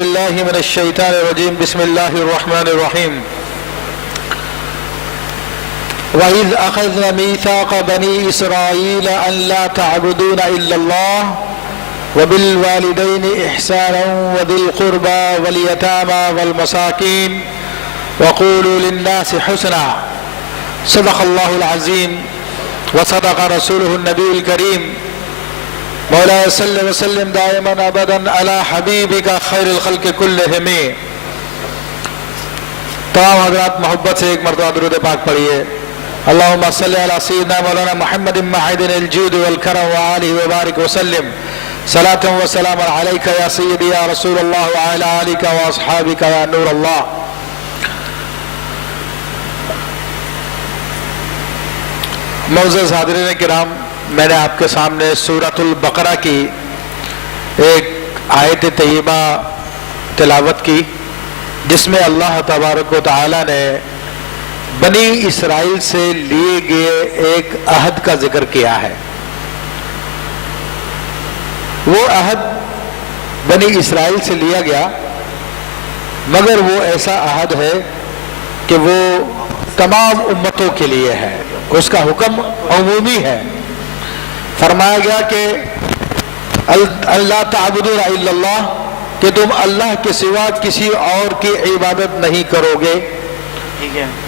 بالله من الشيطان الرجيم بسم الله الرحمن الرحيم وإذ أخذنا ميثاق بني إسرائيل أن لا تعبدون إلا الله وبالوالدين إحسانا وذي القربى واليتامى والمساكين وقولوا للناس حسنا صدق الله العظيم وصدق رسوله النبي الكريم مولاي صل وسلم دائما ابدا على حبیبک خیر الخلق کلہم۔ تمام حضرات محبت سے ایک مرتبہ درود پاک پڑھیے۔ اللہم صلی علی سیدنا مولانا محمد معدن الجود والکرم وآلہ وبارک وسلم صلاۃ و سلام علیک یا سیدی یا رسول اللہ وعلی آلک واصحابک یا نور اللہ۔ معزز حاضرین کرام، میں نے آپ کے سامنے سورۃ البقرہ کی ایک آیت طیبہ تلاوت کی، جس میں اللہ تبارک و تعالی نے بنی اسرائیل سے لیے گئے ایک عہد کا ذکر کیا ہے۔ وہ عہد بنی اسرائیل سے لیا گیا، مگر وہ ایسا عہد ہے کہ وہ تمام امتوں کے لیے ہے، اس کا حکم عمومی ہے۔ فرمایا گیا کہ اللہ تعبدون الا اللہ، کہ تم اللہ کے سوا کسی اور کی عبادت نہیں کرو گے،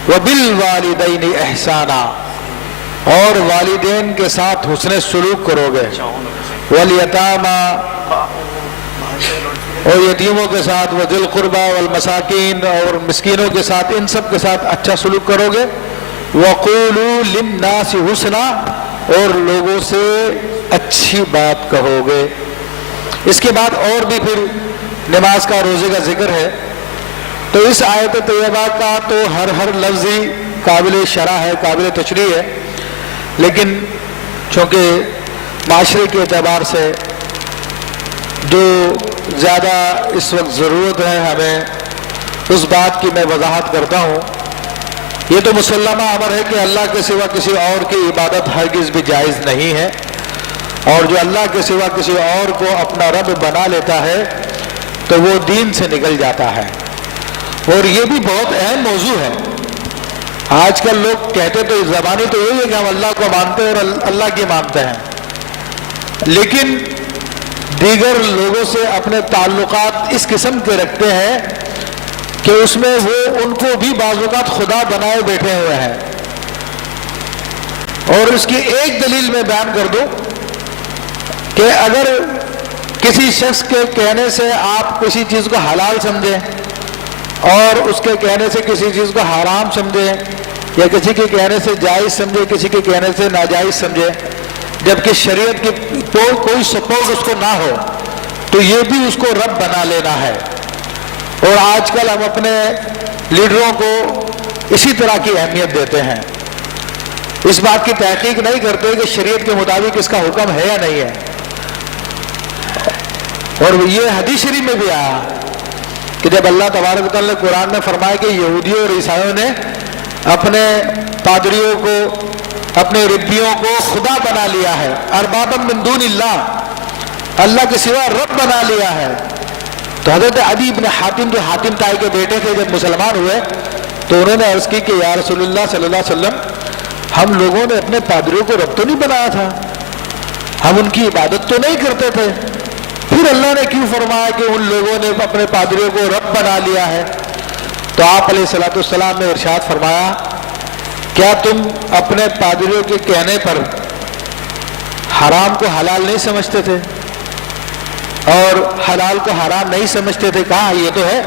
وبالوالدین احسانا، اور والدین کے ساتھ حسن سلوک کرو گے، والیتاما، اور یتیموں کے ساتھ، وذی القربى والمساکین، اور مسکینوں کے ساتھ، ان سب کے ساتھ اچھا سلوک کرو گے، وقولوا للناس حسنا، اور لوگوں سے اچھی بات کہو گے۔ اس کے بعد اور بھی پھر نماز کا، روزے کا ذکر ہے۔ تو اس آیت طیبہ کا تو ہر لفظ ہی قابل شرح ہے، قابل تشریح ہے، لیکن چونکہ معاشرے کے اعتبار سے جو زیادہ اس وقت ضرورت ہے ہمیں، اس بات کی میں وضاحت کرتا ہوں۔ یہ تو مسلمہ امر ہے کہ اللہ کے سوا کسی اور کی عبادت ہرگز بھی جائز نہیں ہے، اور جو اللہ کے سوا کسی اور کو اپنا رب بنا لیتا ہے تو وہ دین سے نکل جاتا ہے۔ اور یہ بھی بہت اہم موضوع ہے۔ آج کل لوگ کہتے تو زبانی تو یہی ہے کہ ہم اللہ کو مانتے ہیں اور اللہ کی مانتے ہیں، لیکن دیگر لوگوں سے اپنے تعلقات اس قسم کے رکھتے ہیں کہ اس میں وہ ان کو بھی بعض اوقات خدا بنائے بیٹھے ہوئے ہیں۔ اور اس کی ایک دلیل میں بیان کر دوں کہ اگر کسی شخص کے کہنے سے آپ کسی چیز کو حلال سمجھیں اور اس کے کہنے سے کسی چیز کو حرام سمجھیں، یا کسی کے کہنے سے جائز سمجھے، کسی کے کہنے سے ناجائز سمجھے، جبکہ شریعت کی کوئی سپورٹ اس کو نہ ہو، تو یہ بھی اس کو رب بنا لینا ہے۔ اور آج کل ہم اپنے لیڈروں کو اسی طرح کی اہمیت دیتے ہیں، اس بات کی تحقیق نہیں کرتے کہ شریعت کے مطابق اس کا حکم ہے یا نہیں ہے۔ اور یہ حدیث شریف میں بھی آیا کہ جب اللہ تبارک و تعالیٰ نے قرآن میں فرمایا کہ یہودیوں اور عیسائیوں نے اپنے پادریوں کو، اپنے ربیوں کو خدا بنا لیا ہے، اربابا من دون اللہ، اللہ کے سوا رب بنا لیا ہے، تو حضرت عدی بن حاتم، جو حاتم طائی کے بیٹے تھے، جب مسلمان ہوئے تو انہوں نے عرض کی کہ یا رسول اللہ صلی اللہ علیہ وسلم، ہم لوگوں نے اپنے پادریوں کو رب تو نہیں بنایا تھا، ہم ان کی عبادت تو نہیں کرتے تھے، پھر اللہ نے کیوں فرمایا کہ ان لوگوں نے اپنے پادریوں کو رب بنا لیا ہے؟ تو آپ علیہ الصلوۃ والسلام نے ارشاد فرمایا، کیا تم اپنے پادریوں کے کہنے پر حرام کو حلال نہیں سمجھتے تھے اور حلال کو حرام نہیں سمجھتے تھے؟ کہا یہ تو ہے،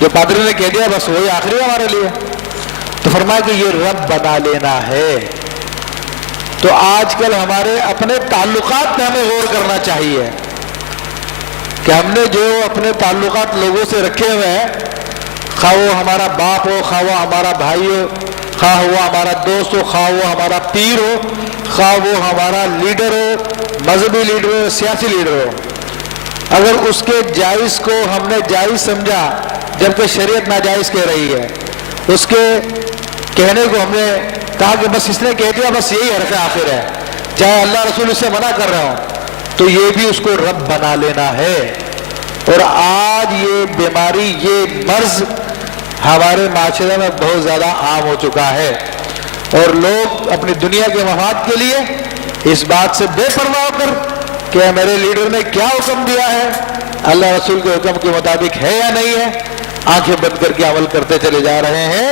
جو پادری نے کہہ دیا بس وہی آخری ہے ہمارے لیے۔ تو فرمایا کہ یہ رب بنا لینا ہے۔ تو آج کل ہمارے اپنے تعلقات میں ہمیں غور کرنا چاہیے کہ ہم نے جو اپنے تعلقات لوگوں سے رکھے ہوئے ہیں، خواہ وہ ہمارا باپ ہو، خواہ وہ ہمارا بھائی ہو، خواہ وہ ہمارا دوست ہو، خواہ وہ ہمارا پیر ہو، خواہ وہ ہمارا لیڈر ہو، مذہبی لیڈر ہو، سیاسی لیڈر ہو، اگر اس کے جائز کو ہم نے جائز سمجھا جبکہ شریعت ناجائز کہہ رہی ہے، اس کے کہنے کو ہم نے کہا کہ بس اس نے کہہ دیا بس یہی حرف آخر ہے، چاہے اللہ رسول اس سے منع کر رہا ہوں، تو یہ بھی اس کو رب بنا لینا ہے۔ اور آج یہ بیماری، یہ مرض ہمارے معاشرے میں بہت زیادہ عام ہو چکا ہے، اور لوگ اپنی دنیا کے مفاد کے لیے اس بات سے بے پرواہ ہو کر کہ میرے لیڈر نے کیا حکم دیا ہے، اللہ رسول کے حکم کے مطابق ہے یا نہیں ہے، آنکھیں بند کر کے عمل کرتے چلے جا رہے ہیں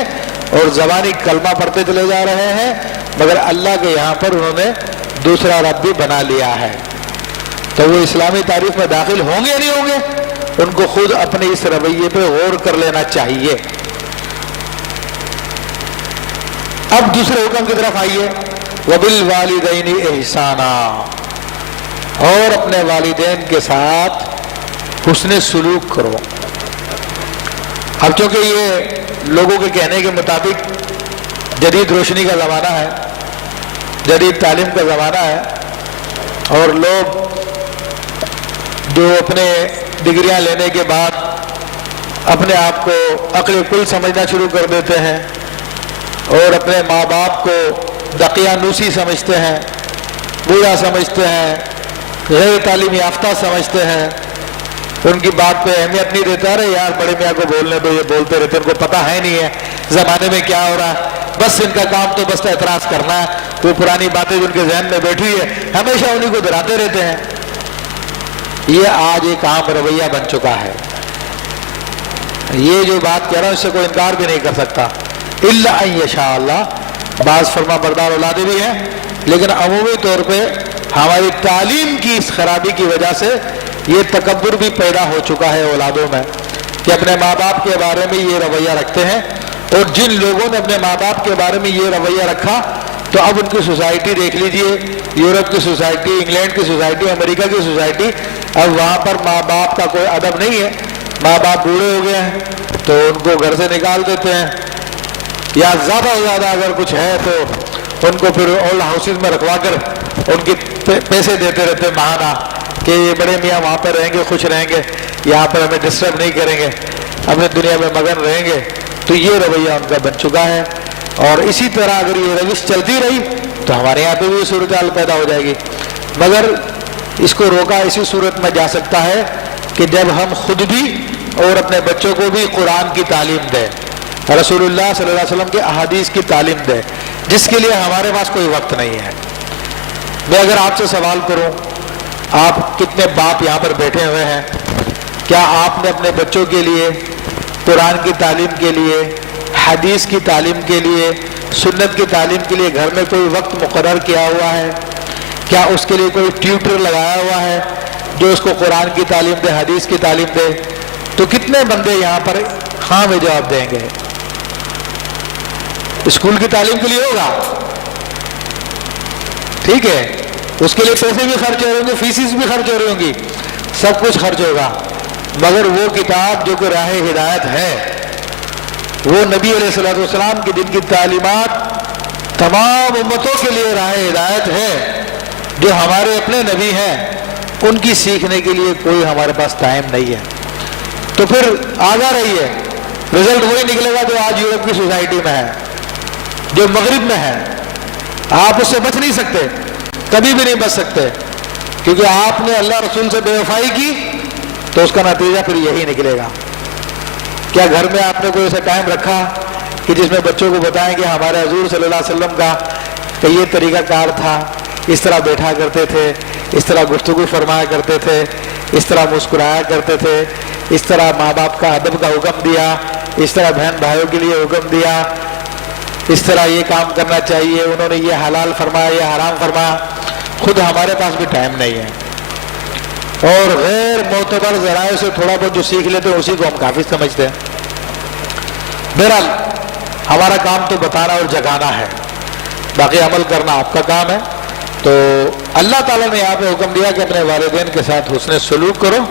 اور زبانی کلمہ پڑھتے چلے جا رہے ہیں، مگر اللہ کے یہاں پر انہوں نے دوسرا رب بھی بنا لیا ہے۔ تو وہ اسلامی تاریخ میں داخل ہوں گے یا نہیں ہوں گے؟ ان کو خود اپنے اس رویے پہ غور کر لینا چاہیے۔ اب دوسرے حکم کی طرف آئیے، وَبِالْوَالِدَيْنِ إِحْسَانًا، اور اپنے والدین کے ساتھ حسن سلوک کرو۔ اب چونکہ یہ لوگوں کے کہنے کے مطابق جدید روشنی کا زمانہ ہے، جدید تعلیم کا زمانہ ہے، اور لوگ جو اپنے ڈگریاں لینے کے بعد اپنے آپ کو عقل کل سمجھنا شروع کر دیتے ہیں اور اپنے ماں باپ کو دقیانوسی سمجھتے ہیں، برا سمجھتے ہیں، غیر تعلیم یافتہ سمجھتے ہیں، ان کی بات پہ اہمیت نہیں دیتا، رہے یار بڑے میاں کو بولنے دو، یہ بولتے رہتے، ان کو پتہ ہے نہیں ہے زمانے میں کیا ہو رہا ہے، بس ان کا کام تو بس اعتراض کرنا ہے، وہ پرانی باتیں جو ان کے ذہن میں بیٹھی ہے ہمیشہ انہیں کو دہراتے رہتے ہیں۔ یہ آج ایک عام رویہ بن چکا ہے۔ یہ جو بات کہہ رہا ہوں اس سے کوئی انکار بھی نہیں کر سکتا، الا ان یشاء اللہ، بعض فرما بردار اولادیں بھی ہیں، لیکن عمومی طور پہ ہماری تعلیم کی اس خرابی کی وجہ سے یہ تکبر بھی پیدا ہو چکا ہے اولادوں میں، کہ اپنے ماں باپ کے بارے میں یہ رویہ رکھتے ہیں، اور جن لوگوں نے اپنے ماں باپ کے بارے میں یہ رویہ رکھا تو اب ان کی سوسائٹی دیکھ لیجئے، یورپ کی سوسائٹی، انگلینڈ کی سوسائٹی، امریکہ کی سوسائٹی، اب وہاں پر ماں باپ کا کوئی ادب نہیں ہے، ماں باپ بوڑھے ہو گئے ہیں تو ان کو گھر سے نکال دیتے ہیں، یا زیادہ سے زیادہ اگر کچھ ہے تو ان کو پھر اولڈ ہاؤسز میں رکھوا کر ان کے پیسے دیتے رہتے ہیں ماہانہ، کہ یہ بڑے میاں وہاں پر رہیں گے، خوش رہیں گے، یہاں پر ہمیں ڈسٹرب نہیں کریں گے، اپنے دنیا میں مگن رہیں گے۔ تو یہ رویہ ان کا بن چکا ہے، اور اسی طرح اگر یہ روش چلتی رہی تو ہمارے یہاں پہ بھی صورتحال پیدا ہو جائے گی، مگر اس کو روکا اسی صورت میں جا سکتا ہے کہ جب ہم خود بھی اور اپنے بچوں کو بھی قرآن کی تعلیم دیں، رسول اللہ صلی اللہ علیہ وسلم کے احادیث کی تعلیم دیں، جس کے لیے ہمارے پاس کوئی وقت نہیں ہے۔ میں اگر آپ سے سوال کروں، آپ کتنے باپ یہاں پر بیٹھے ہوئے ہیں، کیا آپ نے اپنے بچوں کے لیے قرآن کی تعلیم کے لیے، حدیث کی تعلیم کے لیے، سنت کی تعلیم کے لیے گھر میں کوئی وقت مقرر کیا ہوا ہے؟ کیا اس کے لیے کوئی ٹیوٹر لگایا ہوا ہے جو اس کو قرآن کی تعلیم دے، حدیث کی تعلیم دے؟ تو کتنے بندے یہاں پر ہاں میں جواب دیں گے؟ اسکول کی تعلیم کے لیے ہوگا، ٹھیک ہے، اس کے لیے پیسے بھی خرچ ہو رہے ہوں گے، فیسز بھی خرچ ہو رہی ہوں گی، سب کچھ خرچ ہوگا، مگر وہ کتاب جو کہ راہ ہدایت ہے، وہ نبی علیہ الصلوۃ والسلام کی جن کی تعلیمات تمام امتوں کے لیے راہ ہدایت ہے، جو ہمارے اپنے نبی ہیں، ان کی سیکھنے کے لیے کوئی ہمارے پاس ٹائم نہیں ہے۔ تو پھر آگاہ رہیے، رزلٹ وہی نکلے گا جو آج یورپ کی سوسائٹی میں ہے، جو مغرب میں ہے۔ آپ اس سے بچ نہیں سکتے، کبھی بھی نہیں بچ سکتے، کیونکہ آپ نے اللہ رسول سے بے وفائی کی تو اس کا نتیجہ پھر یہی نکلے گا۔ کیا گھر میں آپ نے کوئی ایسا ٹائم رکھا کہ جس میں بچوں کو بتائیں کہ ہمارے حضور صلی اللہ علیہ وسلم کا کہ یہ طریقہ کار تھا، اس طرح بیٹھا کرتے تھے، اس طرح گفتگو فرمایا کرتے تھے، اس طرح مسکرایا کرتے تھے، اس طرح ماں باپ کا ادب کا حکم دیا، اس طرح بہن بھائیوں کے لیے حکم دیا، اس طرح یہ کام کرنا چاہیے، انہوں نے یہ حلال فرمایا، یہ حرام فرمایا؟ خود ہمارے پاس بھی ٹائم نہیں ہے، اور غیر معتبر ذرائع سے تھوڑا بہت جو سیکھ لیتے ہیں اسی کو ہم کافی سمجھتے ہیں۔ بہرحال ہمارا کام تو بتانا اور جگانا ہے، باقی عمل کرنا آپ کا کام ہے۔ تو اللہ تعالیٰ نے یہاں پہ حکم دیا کہ اپنے والدین کے ساتھ حسن سلوک کرو،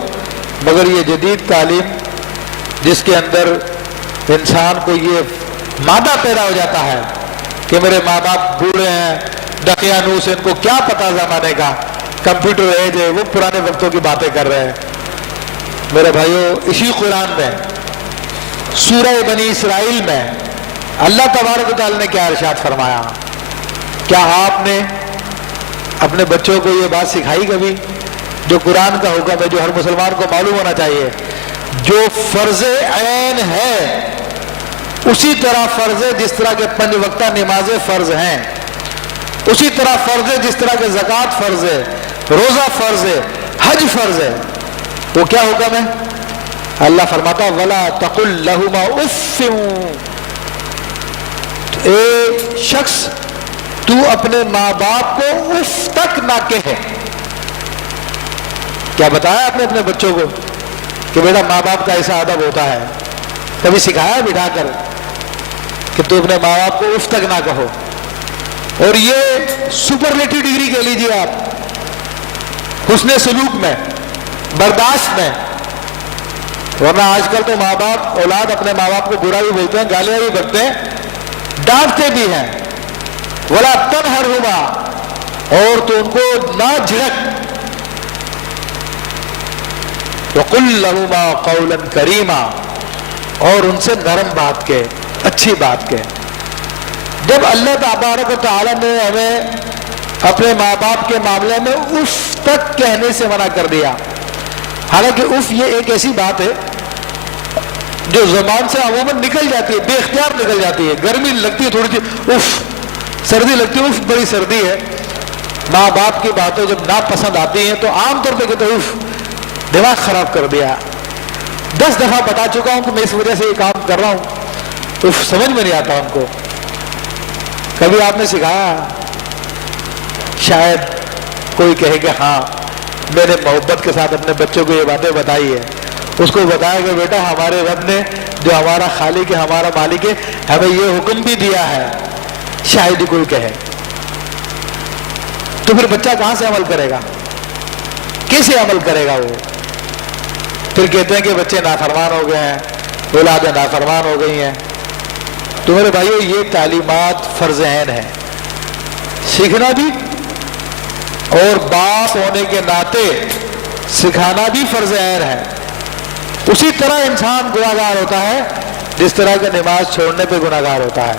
مگر یہ جدید تعلیم جس کے اندر انسان کو یہ مادہ پیدا ہو جاتا ہے کہ میرے ماں باپ بوڑھے ہیں، دقیانوس ہیں، ان کو کیا پتہ زمانے کا، کمپیوٹر ایج ہے، وہ پرانے وقتوں کی باتیں کر رہے ہیں۔ میرے بھائیوں، اسی قرآن میں سورہ بنی اسرائیل میں اللہ تبارک و تعالیٰ نے کیا ارشاد فرمایا؟ کیا آپ نے اپنے بچوں کو یہ بات سکھائی کبھی جو قرآن کا حکم ہے، جو ہر مسلمان کو معلوم ہونا چاہیے، جو فرض عین ہے اسی طرح فرض ہے جس طرح کے 5 وقتہ نمازیں فرض ہیں، اسی طرح فرض ہے جس طرح کے زکوٰۃ فرض ہے، روزہ فرض ہے، حج فرض ہے۔ وہ کیا حکم ہے؟ اللہ فرماتا وَلَا تَقُلْ لَهُمَا اُفٍّ، ایک شخص تو اپنے ماں باپ کو اف تک نہ کہے۔ کیا بتایا آپ نے اپنے بچوں کو کہ بیٹا ماں باپ کا ایسا ادب ہوتا ہے؟ کبھی سکھایا بٹھا کر کہ تو اپنے ماں باپ کو اف تک نہ کہو؟ اور یہ سپرلیٹو ڈگری کہہ لیجیے آپ حسن سلوک میں، برداشت میں۔ ورنہ آج کل تو ماں باپ، اولاد اپنے ماں باپ کو برا بھی بولتے ہیں، گالیاں بھی بکتے ہیں، ڈانٹتے بھی ہیں۔ ولا تنہرہما، اور تو ان کو نہ جھڑک۔ وقل لہما قولا کریما، اور ان سے نرم بات کے، اچھی بات کے۔ جب اللہ تبارک و تعالیٰ نے ہمیں اپنے ماں باپ کے معاملے میں اف تک کہنے سے منع کر دیا، حالانکہ اف یہ ایک ایسی بات ہے جو زبان سے عموماً نکل جاتی ہے، بے اختیار نکل جاتی ہے۔ گرمی لگتی ہے تھوڑی سی اف، سردی لگتی ہے اف، بڑی سردی ہے۔ ماں باپ کی باتیں جب ناپسند آتی ہیں تو عام طور پہ کہتے ہیں اف، دماغ خراب کر دیا۔ 10 دفعہ بتا چکا ہوں کہ میں اس وجہ سے یہ کام کر رہا ہوں، اف سمجھ میں نہیں آتا ان کو۔ کبھی آپ نے سکھایا؟ شاید کوئی کہے کہ ہاں میں نے محبت کے ساتھ اپنے بچوں کو یہ باتیں بتائی ہے، اس کو بتایا کہ بیٹا ہمارے رب نے جو ہمارا خالق ہے، ہمارا مالک ہے، ہمیں یہ حکم بھی دیا ہے۔ شاید ہی کوئی کہے تو پھر بچہ کہاں سے عمل کرے گا؟ کیسے عمل کرے گا وہ؟ پھر کہتے ہیں کہ بچے نافرمان ہو گئے ہیں، اولادیں نافرمان ہو گئی ہیں۔ تو میرے بھائیو یہ تعلیمات فرض عین ہے، سیکھنا بھی، اور باپ ہونے کے ناطے سکھانا بھی فرض عین ہے۔ اسی طرح انسان گناہگار ہوتا ہے جس طرح کہ نماز چھوڑنے پہ گناہگار ہوتا ہے،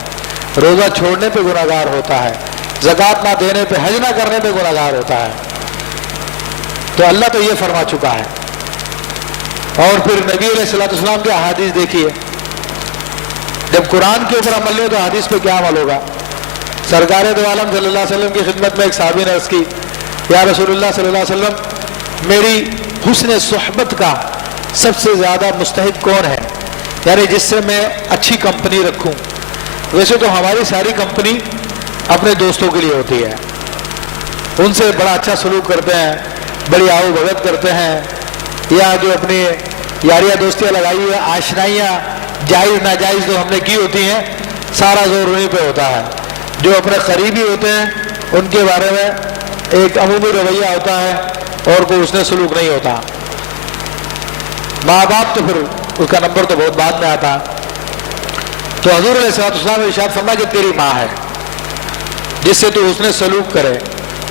روزہ چھوڑنے پہ گناہگار ہوتا ہے، زکوٰۃ نہ دینے پہ، حج نہ کرنے پہ گناہگار ہوتا ہے۔ تو اللہ تو یہ فرما چکا ہے۔ اور پھر نبی علیہ الصلوۃ والسلام کے احادیث دیکھیے، جب قرآن کے اوپر عمل نہیں ہو تو حدیث پہ کیا عمل ہوگا؟ سرکار دو عالم صلی اللہ علیہ وسلم کی خدمت میں ایک صحابی نے عرض کی، یا رسول اللہ صلی اللہ علیہ وسلم، میری حسن صحبت کا سب سے زیادہ مستحق کون ہے؟ یعنی جس سے میں اچھی کمپنی رکھوں۔ ویسے تو ہماری ساری کمپنی اپنے دوستوں کے لیے ہوتی ہے، ان سے بڑا اچھا سلوک کرتے ہیں، بڑی آؤ بھگت کرتے ہیں، یا جو اپنی یاریاں دوستیاں لگائی ہوئی ہیں، آشنائیاں جائز ناجائز جو ہم نے کی ہوتی ہیں، سارا زور انہیں پہ ہوتا ہے۔ جو اپنے قریبی ہوتے ہیں ان کے بارے میں ایک عمومی رویہ ہوتا ہے اور کوئی اس نے سلوک نہیں ہوتا۔ ماں باپ تو پھر اس کا نمبر تو بہت بعد میں آتا۔ تو حضور علیہ السلام نے ارشاد فرمایا کہ تیری ماں ہے، جس سے تو حسن سلوک کرے،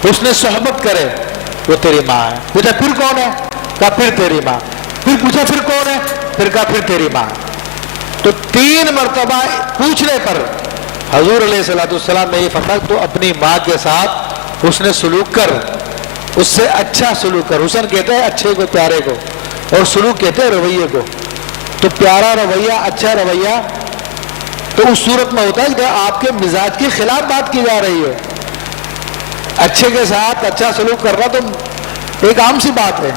حسن صحبت کرے، وہ تیری ماں ہے۔ پوچھا پھر کون ہے؟ کہا پھر تیری ماں۔ پھر پوچھا پھر کون ہے؟ پھر کہا پھر تیری ماں۔ تو 3 مرتبہ پوچھنے پر حضور علیہ السلام نے یہ فرمایا تو اپنی ماں کے ساتھ حسن سلوک کر، اس سے اچھا سلوک کر۔ حسن کہتے ہیں اچھے کو، پیارے کو، اور سلوک کہتے ہیں رویے کو۔ تو پیارا رویہ، اچھا رویہ تو اس صورت میں ہوتا ہے کہ آپ کے مزاج کے خلاف بات کی جا رہی ہے۔ اچھے کے ساتھ اچھا سلوک کرنا تو ایک عام سی بات ہے۔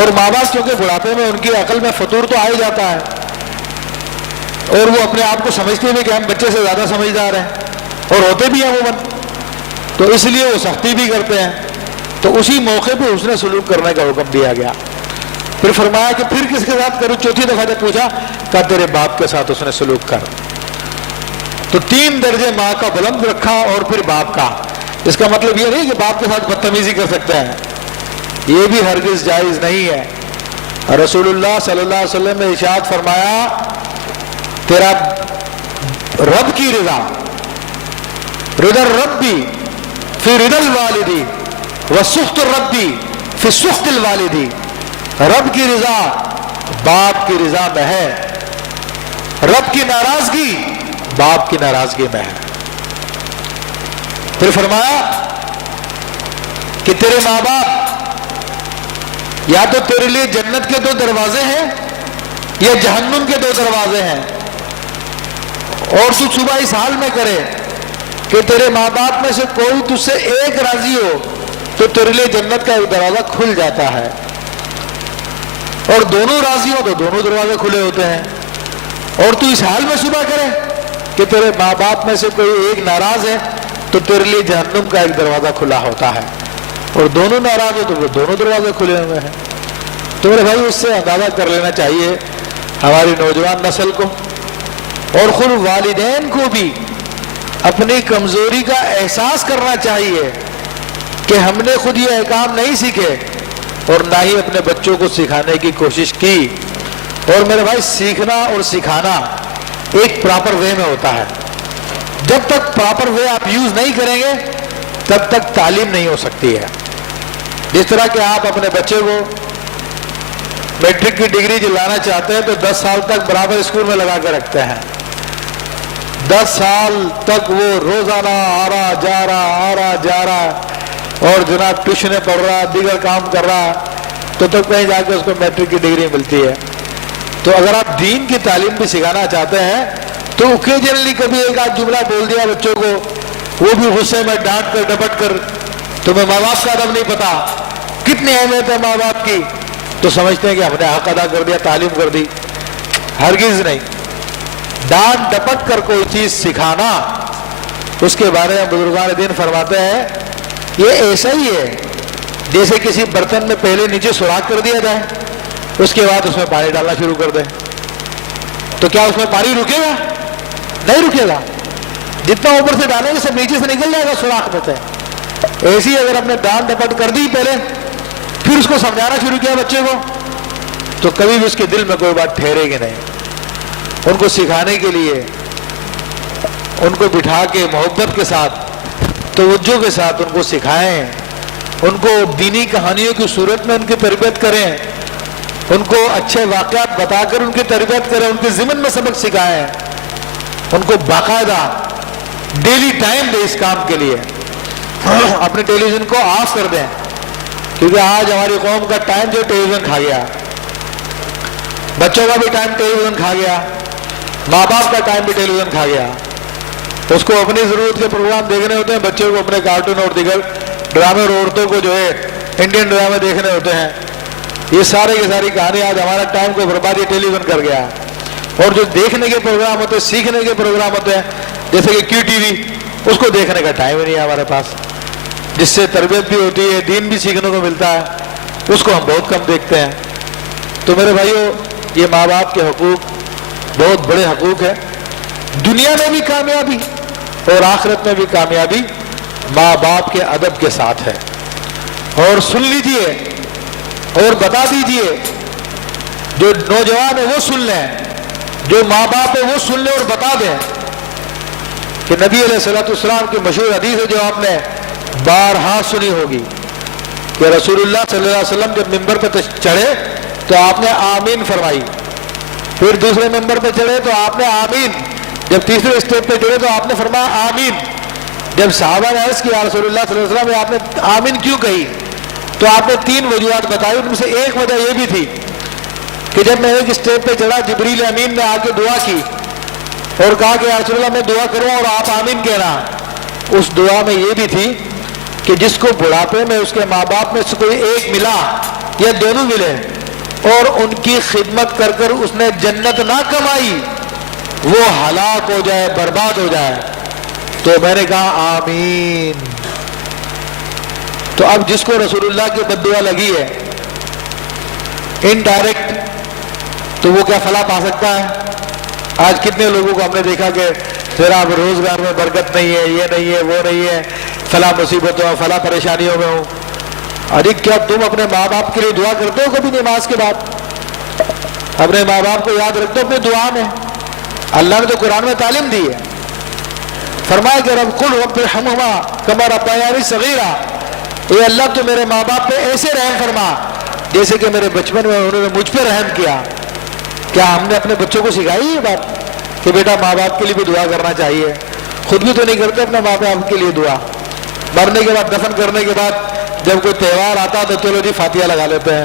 اور ماں باپ کیونکہ بڑھاپے میں ان کی عقل میں فطور تو آ ہی جاتا ہے، اور وہ اپنے آپ کو سمجھتے بھی کہ ہم بچے سے زیادہ سمجھدار ہیں، اور ہوتے بھی ہیں عموماً، تو اس لیے وہ سختی بھی کرتے ہیں۔ تو اسی موقع پہ حسن سلوک کرنے کا حکم دیا گیا۔ پھر فرمایا کہ پھر کس کے ساتھ کروں؟ چوتھی دفعہ جب پوچھا کہا تیرے باپ کے ساتھ حسن سلوک کر۔ تو 3 درجے ماں کا بلند رکھا اور پھر باپ کا۔ اس کا مطلب یہ نہیں کہ باپ کے ساتھ بدتمیزی کر سکتے ہیں، یہ بھی ہرگز جائز نہیں ہے۔ رسول اللہ صلی اللہ علیہ وسلم نے ارشاد فرمایا تیرا رب کی رضا، رضا الربی فی رضا الوالدی وسخط الربی فی سخط الوالدی، رب کی رضا باپ کی رضا میں ہے، رب کی ناراضگی باپ کی ناراضگی میں ہے۔ پھر فرمایا کہ تیرے ماں باپ یا تو تیرے لیے جنت کے 2 دروازے ہیں یا جہنم کے 2 دروازے ہیں، اور تو صبح اس حال میں کرے کہ تیرے ماں باپ میں سے کوئی تجھ سے ایک راضی ہو تو تیرے لیے جنت کا ایک دروازہ کھل جاتا ہے، اور دونوں راضی ہو تو دونوں دروازے کھلے ہوتے ہیں، اور تو اس حال میں صبح کرے کہ تیرے ماں باپ میں سے کوئی ایک ناراض ہے تو تیرے لیے جہنم کا ایک دروازہ کھلا ہوتا ہے، اور دونوں ناراض ہو تو وہ دونوں دروازے کھلے ہوئے ہیں۔ تو میرے بھائی اس سے اندازہ کر لینا چاہیے ہماری نوجوان نسل کو اور خود والدین کو بھی اپنی کمزوری کا احساس کرنا چاہیے کہ ہم نے خود یہ احکام نہیں سیکھے اور نہ ہی اپنے بچوں کو سکھانے کی کوشش کی۔ اور میرے بھائی سیکھنا اور سکھانا ایک پراپر وے میں ہوتا ہے، جب تک پراپر وے آپ یوز نہیں کریں گے تب تک تعلیم نہیں ہو سکتی ہے۔ جس طرح کہ آپ اپنے بچے کو میٹرک کی ڈگری دلانا چاہتے ہیں تو 10 سال تک برابر اسکول میں لگا کے رکھتے ہیں، 10 سال تک وہ روزانہ آ رہا جا رہا اور جناب ٹیوشنیں پڑھ رہا، دیگر کام کر رہا، تو کہیں جا کے اس کو میٹرک کی ڈگری ملتی ہے۔ تو اگر آپ دین کی تعلیم بھی سکھانا چاہتے ہیں تو اوکیجنلی کبھی ایک آدھ جملہ بول دیا بچوں کو، وہ بھی غصے میں ڈانٹ کر ڈپٹ کر، تمہیں ماں باپ کا ادب نہیں پتا، کتنی اہمیت ہے ماں باپ کی، تو سمجھتے ہیں کہ ہم نے حق ادا کر دیا، تعلیم کر دی۔ ہرگز نہیں، ڈانٹ ڈپٹ کر کوئی چیز سکھانا، اس کے بارے میں بزرگان دین فرماتے ہیں یہ ایسا ہی ہے جیسے کسی برتن میں پہلے نیچے سوراخ کر دیا جائے، اس کے بعد اس میں پانی ڈالنا شروع کر دیں، تو کیا اس میں پانی رکے گا؟ نہیں رکے گا، جتنا اوپر سے ڈالیں گے سب نیچے سے نکل جائے گا سوراخ میں سے۔ ایسی اگر ہم نے ڈانٹ ڈپٹ کر دی پہلے، پھر اس کو سمجھانا شروع کیا بچے کو، تو کبھی بھی اس کے دل میں کوئی بات ٹھہرے گی نہیں۔ ان کو سکھانے کے لیے ان کو بٹھا کے محبت کے ساتھ، توجہ کے ساتھ ان کو سکھائیں، ان کو دینی کہانیوں کی صورت میں ان کی تربیت کریں، ان کو اچھے واقعات بتا کر ان کی تربیت کریں، ان کے ضمن میں سبق سکھائیں، ان کو باقاعدہ ڈیلی ٹائم دیں اس کام کے لیے۔ اپنے ٹیلی ویژن کو آف کر دیں، کیونکہ آج ہماری قوم کا ٹائم جو ٹیلی ویژن کھا گیا، بچوں کا بھی ٹائم ٹیلی ویژن کھا گیا، ماں باپ کا ٹائم بھی ٹیلی ویژن کھا گیا۔ اس کو اپنی ضرورت کے پروگرام دیکھنے ہوتے ہیں، بچوں کو اپنے کارٹون اور دیگر ڈرامے اور عورتوں کو جو ہے انڈین ڈرامے دیکھنے ہوتے ہیں۔ یہ سارے کی ساری کہانی آج ہمارا ٹائم کو برباد یہ ٹیلی ویژن کر گیا۔ اور جو دیکھنے کے پروگرام ہوتے ہیں، سیکھنے کے پروگرام ہوتے ہیں، جیسے کہ کیو ٹی وی، اس کو دیکھنے کا ٹائم ہی نہیں ہے ہمارے پاس، جس سے تربیت بھی ہوتی ہے، دین بھی سیکھنے کو ملتا ہے، اس کو ہم بہت کم دیکھتے ہیں۔ تو میرے بھائیو، یہ ماں باپ کے حقوق بہت بڑے حقوق ہیں۔ دنیا میں بھی کامیابی اور آخرت میں بھی کامیابی ماں باپ کے ادب کے ساتھ ہے۔ اور سن لیجئے اور بتا دیجئے، جو نوجوان ہے وہ سن لیں، جو ماں باپ ہے وہ سن لیں اور بتا دیں کہ نبی علیہ الصلوۃ والسلام کی مشہور حدیث ہے جو آپ نے بارہا سنی ہوگی کہ رسول اللہ صلی اللہ علیہ وسلم جب ممبر پہ چڑھے تو آپ نے آمین فرمائی، پھر دوسرے ممبر پہ چڑھے تو آپ نے آمین، جب تیسرے اسٹیپ پہ چڑھے تو آپ نے فرمایا آمین۔ جب صحابہ نے عرض کیا رسول اللہ صلی اللہ علیہ وسلم آپ نے آمین کیوں کہی، تو آپ نے 3 وجوہات بتائی، ان میں سے ایک وجہ یہ بھی تھی کہ جب میں ایک اسٹیپ پہ چڑھا جبریل امین نے آ کے دعا کی اور کہا کہ یا رسول اللہ میں دعا کروں اور آپ آمین کہنا۔ اس دعا میں یہ بھی تھی کہ جس کو بڑھاپے میں اس کے ماں باپ میں سے کوئی ایک ملا یا دونوں ملے اور ان کی خدمت کر کر اس نے جنت نہ کمائی، وہ ہلاک ہو جائے، برباد ہو جائے، تو میں نے کہا آمین۔ تو اب جس کو رسول اللہ کی بد دعا لگی ہے انڈائریکٹ، تو وہ کیا فلاح پا سکتا ہے؟ آج کتنے لوگوں کو ہم نے دیکھا کہ ذرا روزگار میں برکت نہیں ہے، یہ نہیں ہے، وہ نہیں ہے، فلاں مصیبتوں فلاں پریشانیوں میں ہوں۔ ارے کیا تم اپنے ماں باپ کے لیے دعا کرتے ہو کبھی نماز کے بعد؟ اپنے ماں باپ کو یاد رکھتے ہو اپنی دعا میں۔ اللہ نے تو قرآن میں تعلیم دی ہے، فرمایا کہ رب قل رب ارحمہما کما ربیانی صغیرا، اے اللہ تو میرے ماں باپ پہ ایسے رحم فرما جیسے کہ میرے بچپن میں انہوں نے مجھ پہ رحم کیا۔ کیا ہم نے اپنے بچوں کو سکھائی یہ بات کہ بیٹا ماں باپ کے لیے بھی دعا کرنا چاہیے؟ خود بھی تو نہیں کرتے اپنے ماں باپ کے لیے دعا۔ مرنے کے بعد، دفن کرنے کے بعد جب کوئی تہوار آتا تو چلو جی فاتحہ لگا لیتے ہیں،